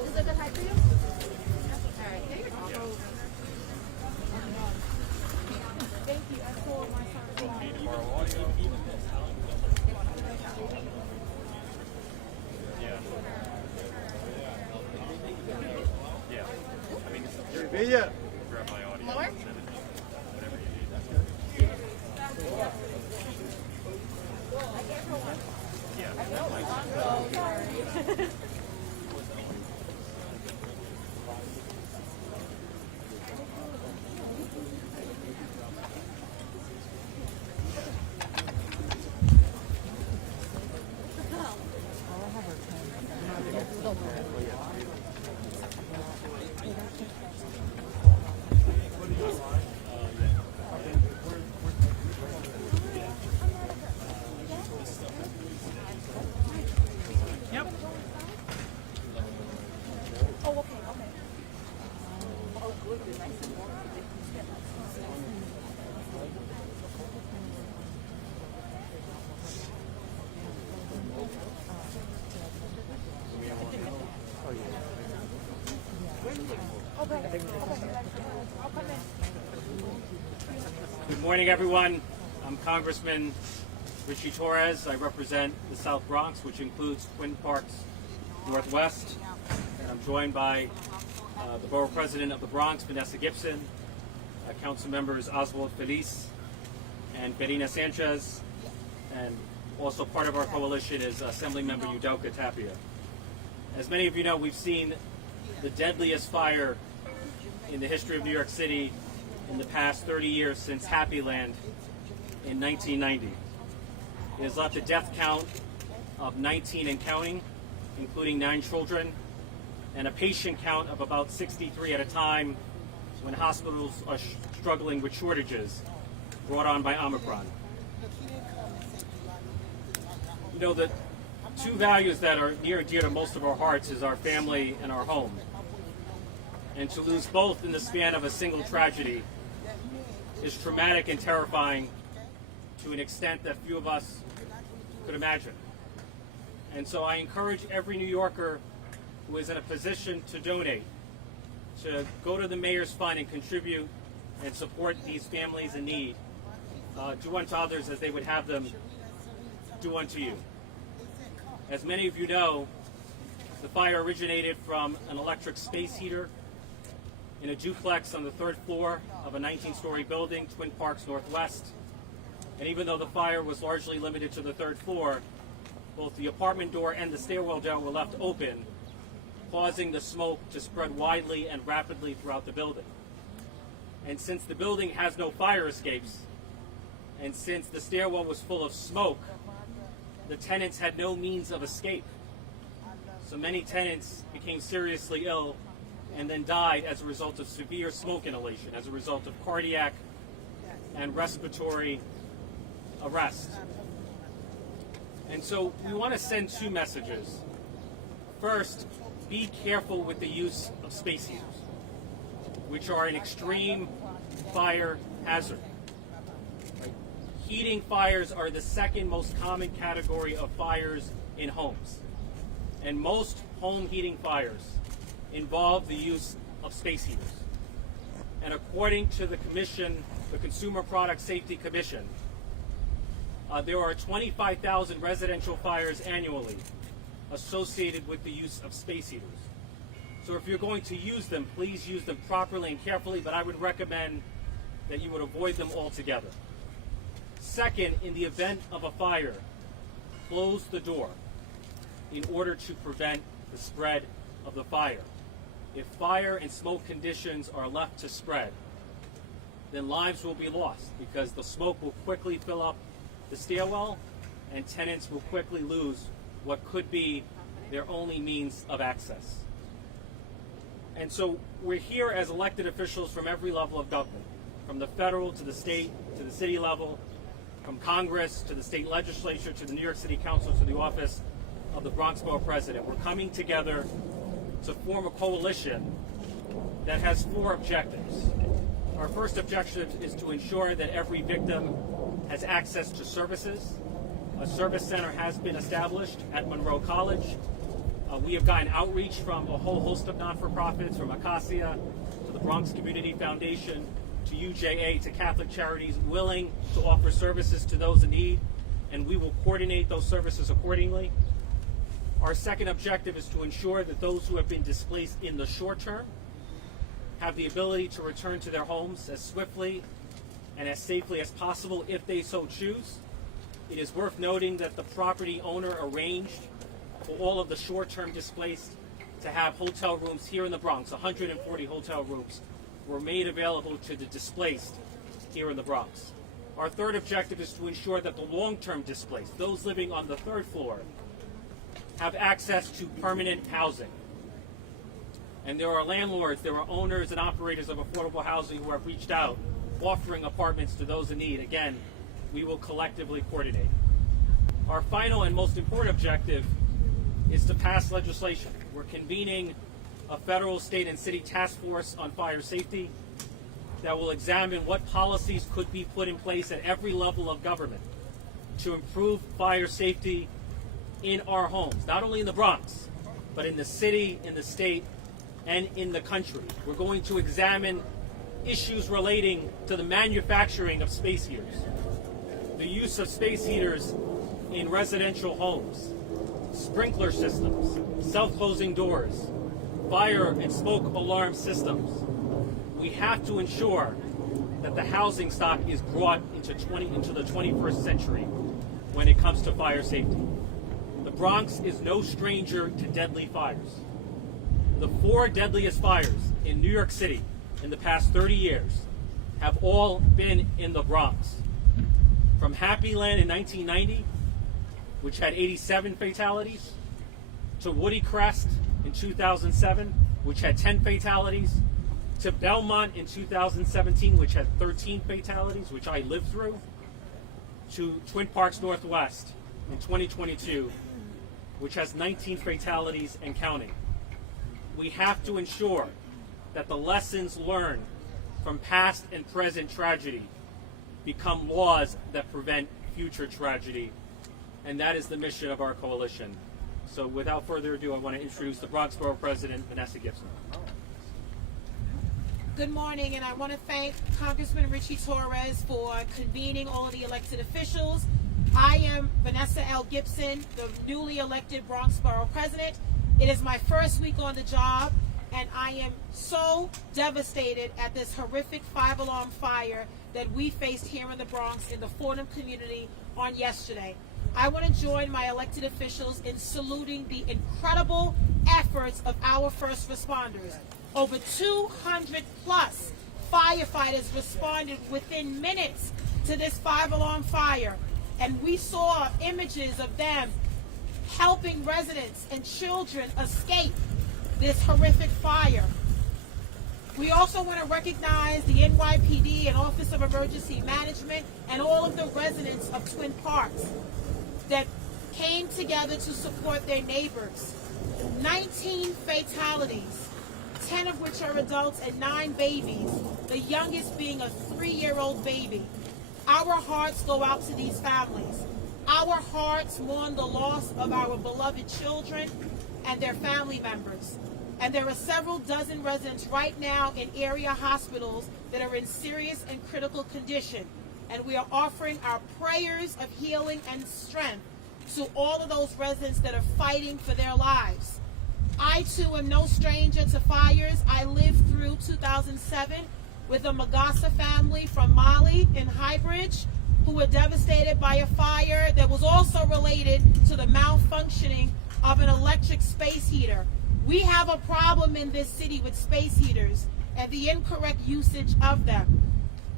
Is it the type for you? All right, here you go. Thank you. I saw my Grab my audio. More? Good morning, everyone. I'm Congressman Richie Torres. I represent the South Bronx, which includes Twin Parks Northwest. And I'm joined by the Borough President of the Bronx, Vanessa Gibson, Council members Oswald, Feliz, and Verena Sanchez, and also part of our coalition is Assemblymember Udoka Tapia. As many of you know, we've seen the deadliest fire in the history of New York City in the past 30 years since Happyland in 1990. It has left a death count of 19 and counting, including 9 children, and a patient count of about 63 at a time when hospitals are struggling with shortages brought on by Omicron. You know, the two values that are near and dear to most of our hearts is our family and our home. And to lose both in the span of a single tragedy is traumatic and terrifying to an extent that few of us could imagine. And so I encourage every New Yorker who is in a position to donate to go to the Mayor's Fund and contribute and support these families in need. Do unto others as they would have them do unto you. As many of you know, the fire originated from an electric space heater in a duplex on the 3rd floor of a 19-story building, Twin Parks Northwest. And even though the fire was largely limited to the 3rd floor, both the apartment door and the stairwell door were left open, causing the smoke to spread widely and rapidly throughout the building. And since the building has no fire escapes, and since the stairwell was full of smoke, the tenants had no means of escape. So many tenants became seriously ill and then died as a result of severe smoke inhalation, as a result of cardiac and respiratory arrest. And so we want to send 2 messages. First, be careful with the use of space heaters, which are an extreme fire hazard. Right? Heating fires are the second most common category of fires in homes. And most home heating fires involve the use of space heaters. And according to the Commission, the Consumer Product Safety Commission, there are 25,000 residential fires annually associated with the use of space heaters. So if you're going to use them, please use them properly and carefully, but I would recommend that you would avoid them altogether. Second, in the event of a fire, close the door in order to prevent the spread of the fire. If fire and smoke conditions are left to spread, then lives will be lost because the smoke will quickly fill up the stairwell and tenants will quickly lose what could be their only means of access. And so we're here as elected officials from every level of government, from the federal to the state to the city level, from Congress to the state legislature to the New York City Council to the office of the Bronx Borough President. We're coming together to form a coalition that has 4 objectives. Our first objective is to ensure that every victim has access to services, A service center has been established at Monroe College. We have gotten outreach from a whole host of not-for-profits, from Acacia to the Bronx Community Foundation to UJA to Catholic Charities, willing to offer services to those in need, and we will coordinate those services accordingly. Our second objective is to ensure that those who have been displaced in the short term have the ability to return to their homes as swiftly and as safely as possible if they so choose. It is worth noting that the property owner arranged for all of the short-term displaced to have hotel rooms here in the Bronx. 140 hotel rooms were made available to the displaced here in the Bronx. Our third objective is to ensure that the long-term displaced, those living on the third floor, have access to permanent housing. And there are landlords, there are owners and operators of affordable housing who have reached out, offering apartments to those in need. Again, we will collectively coordinate. Our final and most important objective is to pass legislation. We're convening a federal, state, and city task force on fire safety that will examine what policies could be put in place at every level of government to improve fire safety in our homes, not only in the Bronx, but in the city, in the state, and in the country. We're going to examine issues relating to the manufacturing of space heaters, the use of space heaters in residential homes, sprinkler systems, self-closing doors, fire and smoke alarm systems. We have to ensure that the housing stock is brought into the 21st century when it comes to fire safety. The Bronx is no stranger to deadly fires. The 4 deadliest fires in New York City in the past 30 years have all been in the Bronx. From Happy Land in 1990, which had 87 fatalities, to Woody Crest in 2007, which had 10 fatalities, to Belmont in 2017, which had 13 fatalities, which I lived through, to Twin Parks Northwest in 2022, which has 19 fatalities and counting. We have to ensure that the lessons learned from past and present tragedy become laws that prevent future tragedy, and that is the mission of our coalition. So without further ado, I want to introduce the Bronx Borough President, Vanessa Gibson. Good morning, and I want to thank Congressman Richie Torres for convening all of the elected officials. I am Vanessa L. Gibson, the newly elected Bronx Borough President. It is my first week on the job, and I am so devastated at this horrific 5-alarm fire that we faced here in the Bronx in the Fordham community on yesterday. I want to join my elected officials in saluting the incredible efforts of our first responders. Over 200 plus firefighters responded within minutes to this 5-alarm fire, and we saw images of them helping residents and children escape this horrific fire. We also want to recognize the NYPD and Office of Emergency Management and all of the residents of Twin Parks that came together to support their neighbors. 19 fatalities, 10 of which are adults and 9 babies, the youngest being a 3-year-old baby. Our hearts go out to these families. Our hearts mourn the loss of our beloved children and their family members. And there are several dozen residents right now in area hospitals that are in serious and critical condition. And we are offering our prayers of healing and strength to all of those residents that are fighting for their lives. I too am no stranger to fires. I lived through 2007 with the Magassa family from Mali in Highbridge, who were devastated by a fire that was also related to the malfunctioning of an electric space heater. We have a problem in this city with space heaters and the incorrect usage of them.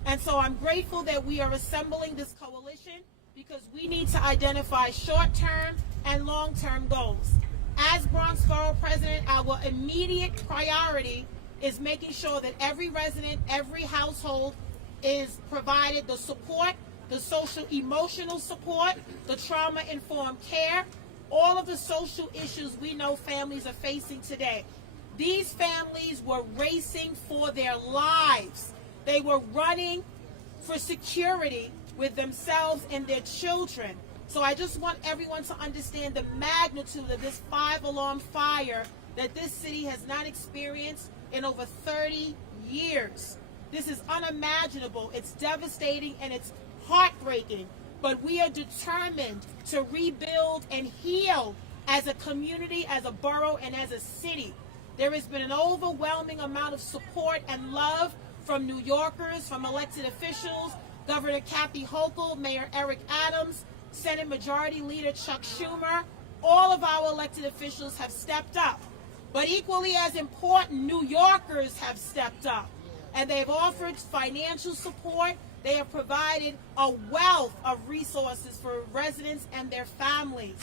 And so I'm grateful that we are assembling this coalition because we need to identify short-term and long-term goals. As Bronx Borough President, our immediate priority is making sure that every resident, every household is provided the support, the social emotional support, the trauma-informed care, all of the social issues we know families are facing today. These families were racing for their lives. They were running for security with themselves and their children So I just want everyone to understand the magnitude of this 5-alarm fire that this city has not experienced in over 30 years. This is unimaginable, it's devastating, and it's heartbreaking. But we are determined to rebuild and heal as a community, as a borough, and as a city. There has been an overwhelming amount of support and love from New Yorkers, from elected officials, Governor Kathy Hochul, Mayor Eric Adams, Senate Majority Leader Chuck Schumer. All of our elected officials have stepped up. But equally as important, New Yorkers have stepped up. And they've offered financial support. They have provided a wealth of resources for residents and their families.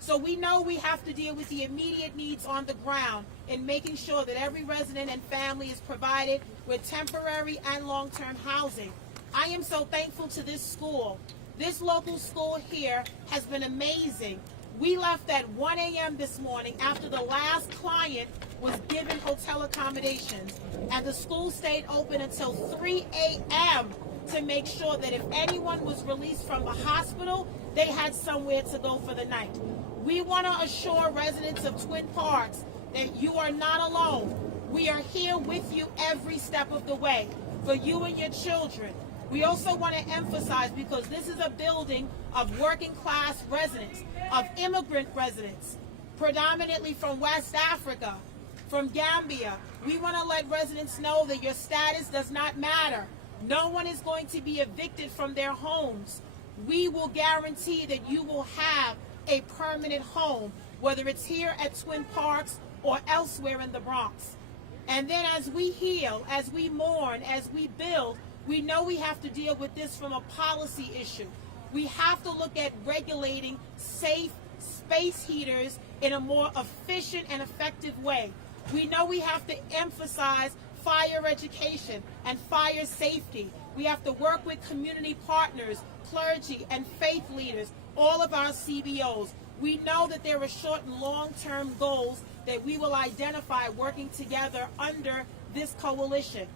So we know we have to deal with the immediate needs on the ground in making sure that every resident and family is provided with temporary and long-term housing. I am so thankful to this school. This local school here has been amazing. We left at 1 a.m. this morning after the last client was given hotel accommodations, and the school stayed open until 3 a.m. to make sure that if anyone was released from the hospital, they had somewhere to go for the night. We want to assure residents of Twin Parks that you are not alone. We are here with you every step of the way for you and your children. We also want to emphasize, because this is a building of working class residents, of immigrant residents, predominantly from West Africa, from Gambia. We want to let residents know that your status does not matter. No one is going to be evicted from their homes. We will guarantee that you will have a permanent home, whether it's here at Twin Parks or elsewhere in the Bronx. And then as we heal, as we mourn, as we build, we know we have to deal with this from a policy issue. We have to look at regulating safe space heaters in a more efficient and effective way. We know we have to emphasize fire education and fire safety. We have to work with community partners, clergy, and faith leaders, all of our CBOs. We know that there are short and long-term goals that we will identify working together under this coalition.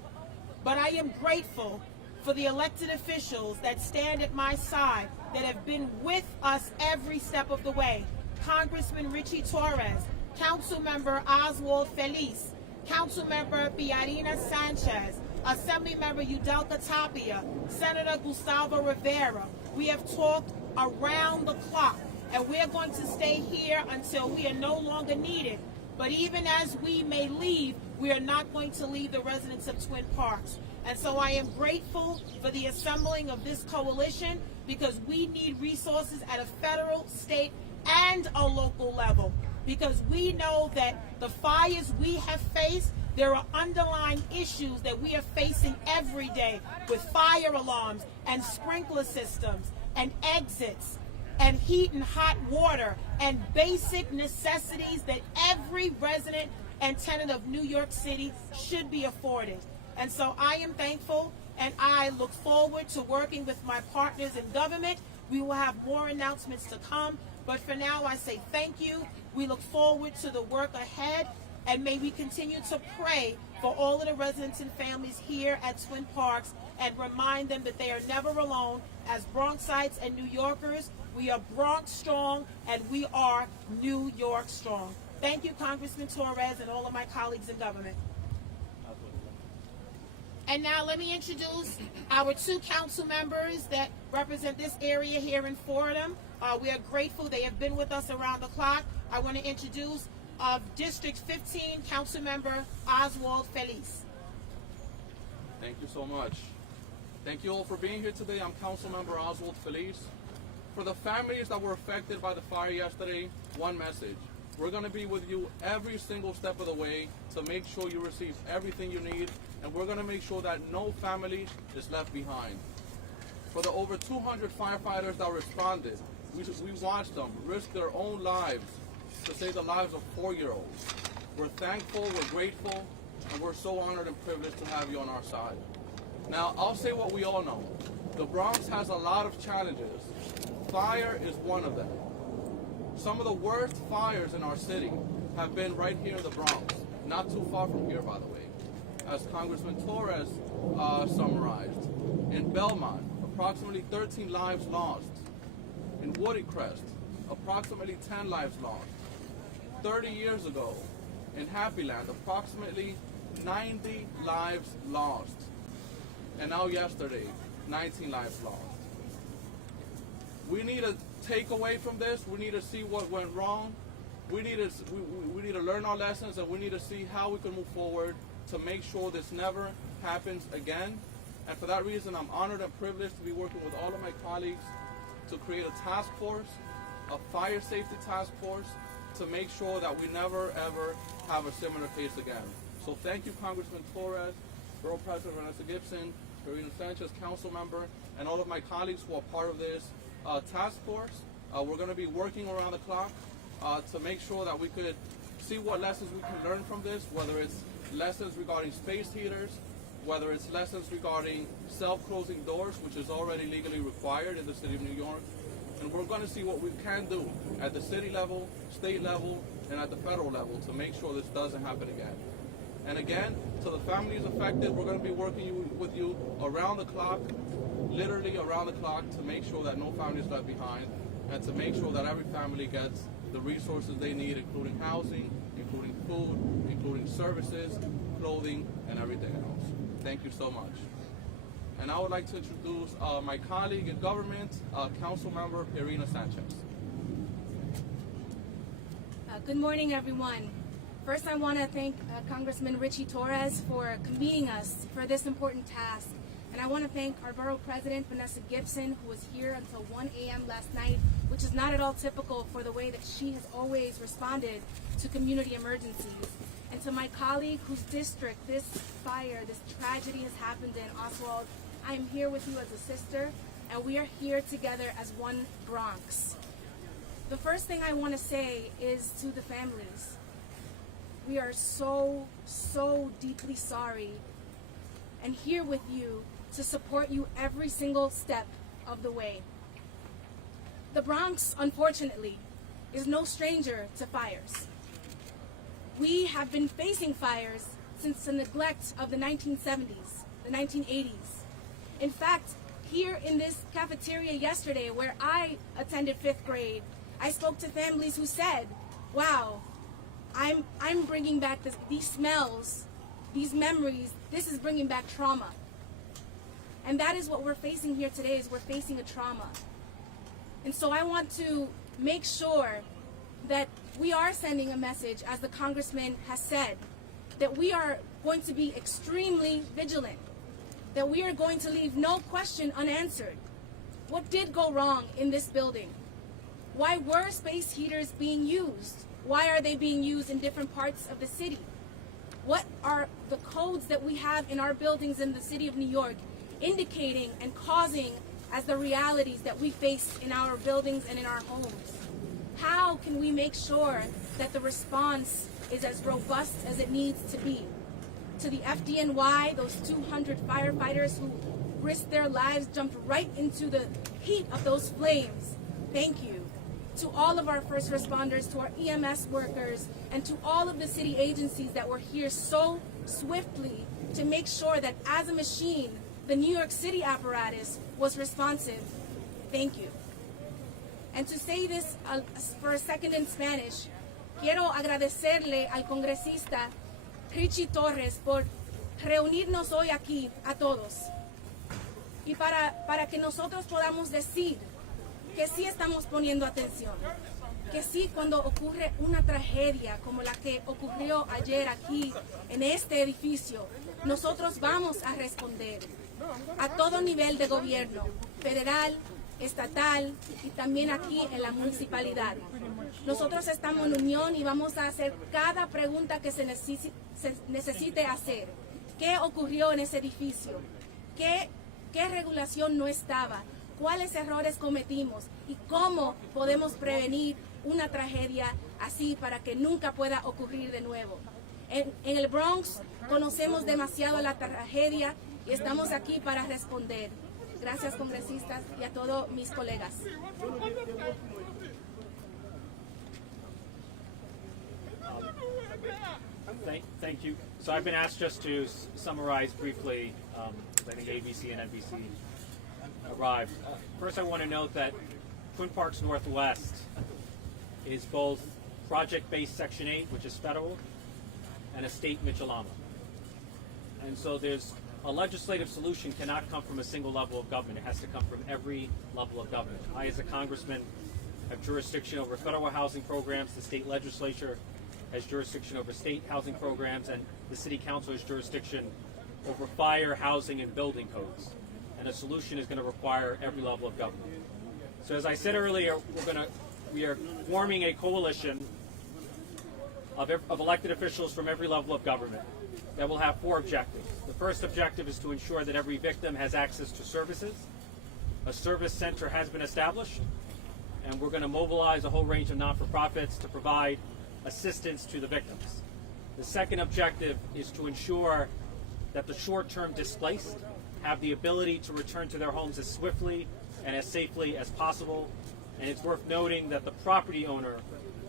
But I am grateful for the elected officials that stand at my side, that have been with us every step of the way. Congressman Richie Torres, Councilmember Oswald Feliz, Councilmember Piarina Sanchez, Assemblymember Udelka Tapia, Senator Gustavo Rivera. We have talked around the clock, and we're going to stay here until we are no longer needed. But even as we may leave, we are not going to leave the residents of Twin Parks. And so I am grateful for the assembling of this coalition, because we need resources at a federal, state, and a local level. Because we know that the fires we have faced, there are underlying issues that we are facing every day with fire alarms and sprinkler systems and exits and heat and hot water and basic necessities that every resident and tenant of New York City should be afforded. And so I am thankful, and I look forward to working with my partners in government. We will have more announcements to come, but for now I say thank you. We look forward to the work ahead, and may we continue to pray for all of the residents and families here at Twin Parks, and remind them that they are never alone. As Bronxites and New Yorkers, we are Bronx strong, and we are New York strong. Thank you, Congressman Torres, and all of my colleagues in government. And now let me introduce our two council members that represent this area here in Fordham. We are grateful they have been with us around the clock. I want to introduce District 15 Councilmember Oswald Feliz. Thank you so much. Thank you all for being here today. I'm Councilmember Oswald Feliz. For the families that were affected by the fire yesterday, one message. We're going to be with you every single step of the way to make sure you receive everything you need, and we're going to make sure that no family is left behind. For the over 200 firefighters that responded, we watched them risk their own lives to save the lives of 4-year-olds. We're thankful, we're grateful, and we're so honored and privileged to have you on our side. Now, I'll say what we all know. The Bronx has a lot of challenges. Fire is one of them. Some of the worst fires in our city have been right here in the Bronx, not too far from here, by the way. As Congressman Torres summarized, in Belmont, approximately 13 lives lost. In Woody Crest, approximately 10 lives lost. 30 years ago, in Happy Land, approximately 90 lives lost. And now yesterday, 19 lives lost. We need to take away from this. We need to see what went wrong. We need to learn our lessons, and we need to see how we can move forward to make sure this never happens again. And for that reason, I'm honored and privileged to be working with all of my colleagues to create a task force, a fire safety task force, to make sure that we never ever have a similar case again. So thank you, Congressman Torres, Borough President Vanessa Gibson, Karina Sanchez, Council Member, and all of my colleagues who are part of this task force. We're going to be working around the clock to make sure that we could see what lessons we can learn from this, whether it's lessons regarding space heaters, whether it's lessons regarding self-closing doors, which is already legally required in the city of New York. And we're going to see what we can do at the city level, state level, and at the federal level to make sure this doesn't happen again. And again, to the families affected, we're going to be working with you around the clock, literally around the clock, to make sure that no family is left behind, and to make sure that every family gets the resources they need, including housing, including food, including services, clothing, and everything else. Thank you so much. And I would like to introduce my colleague in government, Council Member Karina Sanchez. Good morning, everyone. First, I want to thank Congressman Richie Torres for convening us for this important task. And I want to thank our Borough President, Vanessa Gibson, who was here until 1 a.m. last night, which is not at all typical for the way that she has always responded to community emergencies. And to my colleague whose district this fire, this tragedy has happened in, Oswald, I am here with you as a sister, and we are here together as one Bronx. The first thing I want to say is to the families, we are so, so deeply sorry and here with you to support you every single step of the way. The Bronx, unfortunately, is no stranger to fires. We have been facing fires since the neglect of the 1970s, the 1980s. In fact, here in this cafeteria yesterday, where I attended 5th grade, I spoke to families who said, wow, I'm bringing back these smells, these memories, this is bringing back trauma. And that is what we're facing here today, is we're facing a trauma. And so I want to make sure that we are sending a message, as the Congressman has said, that we are going to be extremely vigilant, that we are going to leave no question unanswered. What did go wrong in this building? Why were space heaters being used? Why are they being used in different parts of the city? What are the codes that we have in our buildings in the city of New York indicating and causing as the realities that we face in our buildings and in our homes? How can we make sure that the response is as robust as it needs to be? To the FDNY, those 200 firefighters who risked their lives, jumped right into the heat of those flames, thank you. To all of our first responders, to our EMS workers, and to all of the city agencies that were here so swiftly to make sure that as a machine, the New York City apparatus was responsive, thank you. And to say this for a second in Spanish, quiero agradecerle al congresista Richie Torres por reunirnos hoy aquí a todos. Y para que nosotros podamos decir que sí estamos poniendo atención, que sí, cuando ocurre una tragedia como la que ocurrió ayer aquí en este edificio, nosotros vamos a responder a todo nivel de gobierno, federal, estatal y también aquí en la municipalidad. Nosotros estamos en unión y vamos a hacer cada pregunta que se necesite hacer. ¿Qué ocurrió en ese edificio? ¿Qué regulación no estaba? ¿Cuáles errores cometimos? ¿Y cómo podemos prevenir una tragedia así para que nunca pueda ocurrir de nuevo? En el Bronx conocemos demasiado la tragedia y estamos aquí para responder. Gracias, congresistas, y a todos mis colegas. Thank you. So I've been asked just to summarize briefly. I think ABC and NBC arrived. First, I want to note that Twin Parks Northwest is both project-based Section 8, which is federal, and a state Mitchell-Lama. And so there's a legislative solution cannot come from a single level of government. It has to come from every level of government. I, as a congressman, have jurisdiction over federal housing programs. The state legislature has jurisdiction over state housing programs, and the city council has jurisdiction over fire, housing, and building codes. And a solution is going to require every level of government. So as I said earlier, we are forming a coalition of elected officials from every level of government that will have 4 objectives. The first objective is to ensure that every victim has access to services. A service center has been established, and we're going to mobilize a whole range of not-for-profits to provide assistance to the victims. The second objective is to ensure that the short-term displaced have the ability to return to their homes as swiftly and as safely as possible. And it's worth noting that the property owner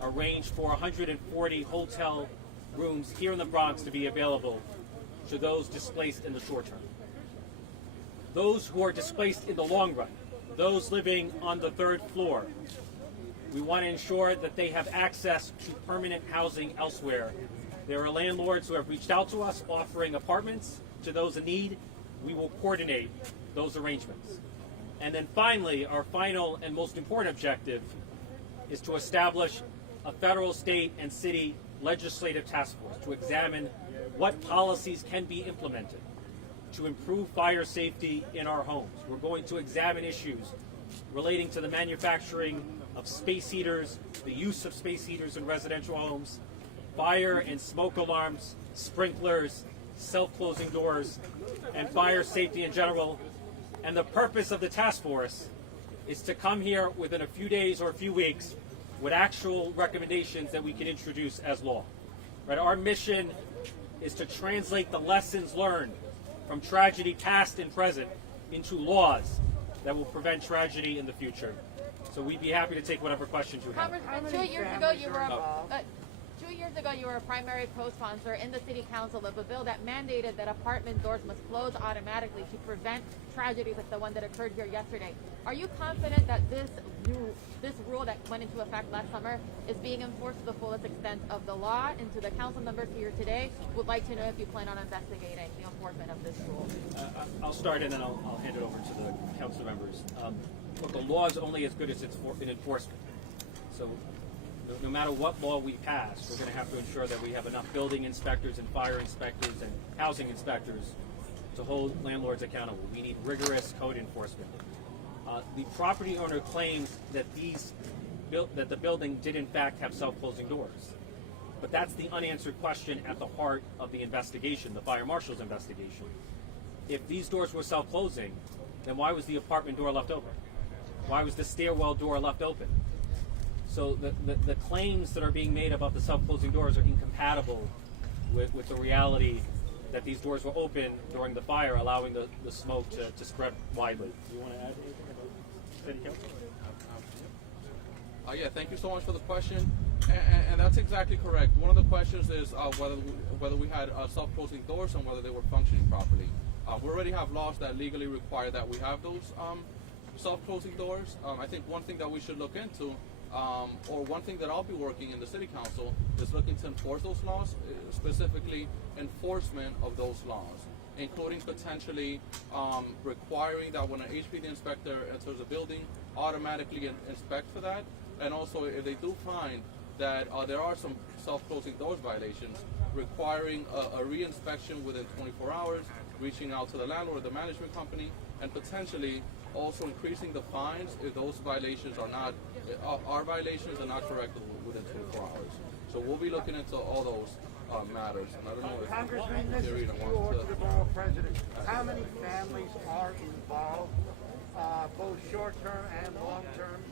arranged for 140 hotel rooms here in the Bronx to be available to those displaced in the short term. Those who are displaced in the long run, those living on the 3rd floor, we want to ensure that they have access to permanent housing elsewhere. There are landlords who have reached out to us offering apartments to those in need. We will coordinate those arrangements. And then finally, our final and most important objective is to establish a federal, state, and city legislative task force to examine what policies can be implemented to improve fire safety in our homes. We're going to examine issues relating to the manufacturing of space heaters, the use of space heaters in residential homes, fire and smoke alarms, sprinklers, self-closing doors, and fire safety in general. And the purpose of the task force is to come here within a few days or a few weeks with actual recommendations that we can introduce as law. Right? Our mission is to translate the lessons learned from tragedy past and present into laws that will prevent tragedy in the future. So we'd be happy to take whatever questions you have. Congressman, 2 years ago you were a primary co-sponsor in the City Council of a bill that mandated that apartment doors must close automatically to prevent tragedies like the one that occurred here yesterday. Are you confident that this rule that went into effect last summer is being enforced to the fullest extent of the law? And to the council members here today, would like to know if you plan on investigating the enforcement of this rule. I'll start and then I'll hand it over to the council members. Look, the law is only as good as its enforcement. So no matter what law we pass, we're going to have to ensure that we have enough building inspectors and fire inspectors and housing inspectors to hold landlords accountable. We need rigorous code enforcement. The property owner claims that that the building did in fact have self-closing doors. But that's the unanswered question at the heart of the investigation, the fire marshal's investigation. If these doors were self-closing, then why was the apartment door left open? Why was the stairwell door left open? So the claims that are being made about the self-closing doors are incompatible with the reality that these doors were open during the fire, allowing the smoke to spread widely. Do you want to add anything about City Council? Yeah, thank you so much for the question, and that's exactly correct. One of the questions is whether we had self-closing doors and whether they were functioning properly. We already have laws that legally require that we have those self-closing doors. I think one thing that we should look into, or one thing that I'll be working in the City Council, is looking to enforce those laws, specifically enforcement of those laws, including potentially requiring that when an HPD inspector enters a building, automatically inspect for that, and also if they do find that there are some self-closing doors violations, requiring a re-inspection within 24 hours, reaching out to the landlord or the management company, and potentially also increasing the fines if those violations are not corrected within 24 hours. So we'll be looking into all those matters. And I don't know if Congressman, this is you or to the borough president. How many families are involved, both short-term and long-term?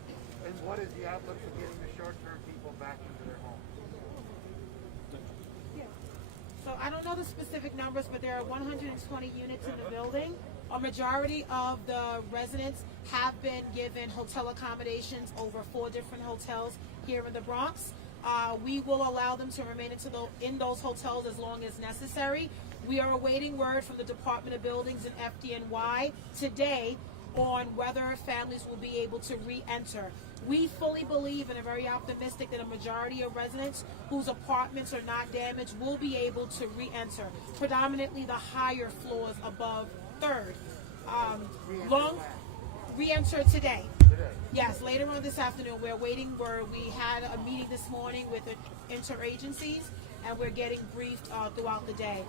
And what is the outlook for getting the short-term people back into their homes? So I don't know the specific numbers, but there are 120 units in the building. A majority of the residents have been given hotel accommodations over 4 different hotels here in the Bronx. We will allow them to remain in those hotels as long as necessary. We are awaiting word from the Department of Buildings and FDNY today on whether families will be able to re-enter. We fully believe and are very optimistic that a majority of residents whose apartments are not damaged will be able to re-enter, predominantly the higher floors above third. Re-enter today. Yes, later on this afternoon. We're waiting word. We had a meeting this morning with the interagencies, and we're getting briefed throughout the day.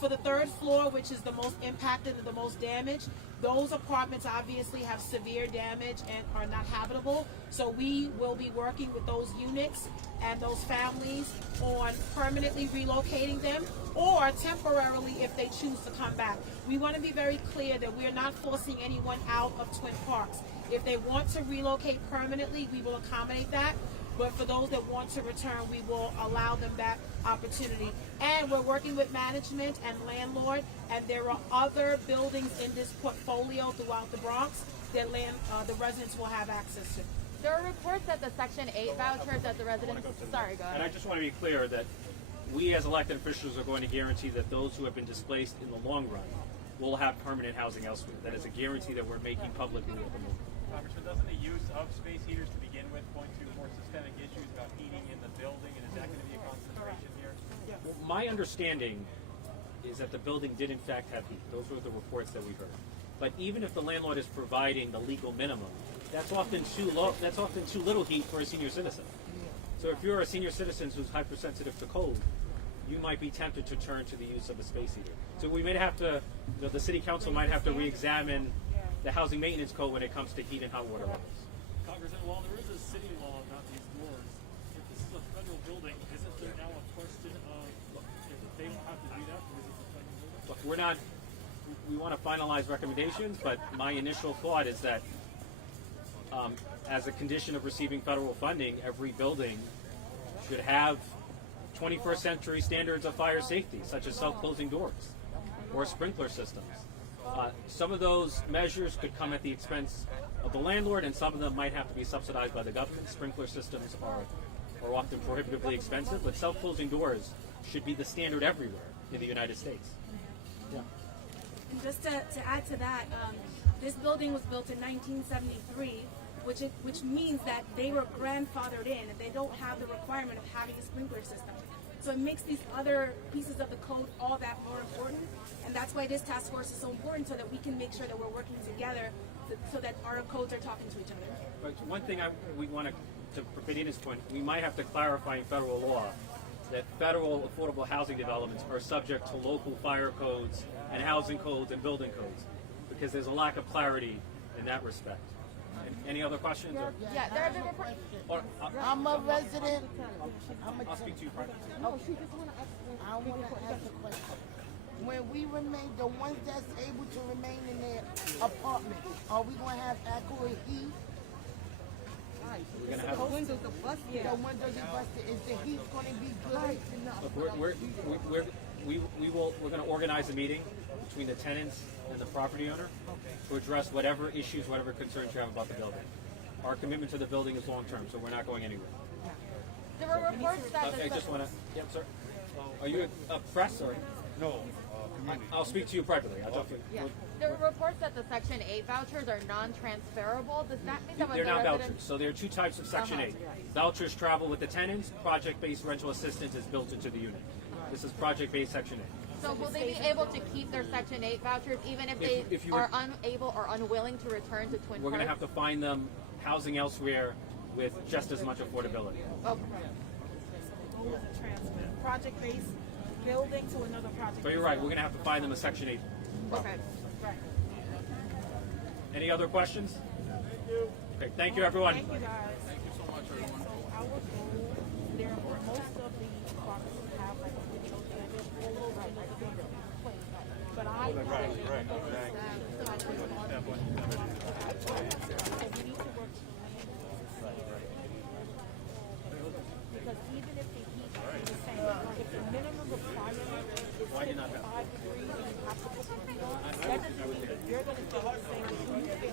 For the third floor, which is the most impacted and the most damaged, those apartments obviously have severe damage and are not habitable. So we will be working with those units and those families on permanently relocating them or temporarily if they choose to come back. We want to be very clear that we're not forcing anyone out of Twin Parks. If they want to relocate permanently, we will accommodate that. But for those that want to return, we will allow them that opportunity. And we're working with management and landlord, and there are other buildings in this portfolio throughout the Bronx that the residents will have access to. There are reports that the Section 8 vouchers that the residents... Sorry, go ahead. And I just want to be clear that we as elected officials are going to guarantee that those who have been displaced in the long run will have permanent housing elsewhere. That is a guarantee that we're making publicly at the moment. Congressman, doesn't the use of space heaters to begin with point to more systemic issues about heating in the building, and is that going to be a concentration here? Well, my understanding is that the building did in fact have heat. Those were the reports that we heard. But even if the landlord is providing the legal minimum, that's often too low. That's often too little heat for a senior citizen. So if you're a senior citizen who's hypersensitive to cold, you might be tempted to turn to the use of a space heater. So we may have to, the city council might have to re-examine the housing maintenance code when it comes to heat and hot water levels. Congressman, while there is a city law about these doors, if this is a federal building, isn't there now a question of if they don't have to do that because it's a federal building? Look, we're not. We want to finalize recommendations, but my initial thought is that as a condition of receiving federal funding, every building should have 21st century standards of fire safety, such as self-closing doors or sprinkler systems. Some of those measures could come at the expense of the landlord, and some of them might have to be subsidized by the government. Sprinkler systems are often prohibitively expensive, but self-closing doors should be the standard everywhere in the United States. Yeah. And just to add to that, this building was built in 1973, which means that they were grandfathered in, and they don't have the requirement of having a sprinkler system. So it makes these other pieces of the code all that more important, and that's why this task force is so important, so that we can make sure that we're working together, so that our codes are talking to each other. But one thing we want to Vanessa's point, we might have to clarify in federal law that federal affordable housing developments are subject to local fire codes and housing codes and building codes, because there's a lack of clarity in that respect. Any other questions? Or? Yeah, there have been reports... I'm a resident. I'll speak to you privately. I want to ask a question. When we remain, the ones that's able to remain in their apartment, are we going to have accurate heat? We're going to have... The windows are busted. The windows are busted. Is the heat going to be good enough? Look, we're going to organize a meeting between the tenants and the property owner to address whatever issues, whatever concerns you have about the building. Our commitment to the building is long-term, so we're not going anywhere. There were reports that... I just want to... Yep, sir. Are you a press or... No, I'll speak to you privately. I'll talk to you. Yeah. There were reports that the Section 8 vouchers are non-transferable. Does that mean that when They're the not residents... vouchers. So there are two types of Section 8. Vouchers travel with the tenants. Project-based rental assistance is built into the unit. This is project-based Section 8. So will they be able to keep their Section 8 vouchers even if they If you are unable or unwilling to return to Twin We're going to have Parks? to find them housing elsewhere with just as much affordability. Okay. Transfer project-based building to another project. But you're right. We're going to have to find them a Section 8. Okay. Right. Any other questions? Okay. Thank you, everyone. Thank you, guys. Thank you so much, everyone. So our goal, there are most of the apartments have like a window damage all over the building. But I right.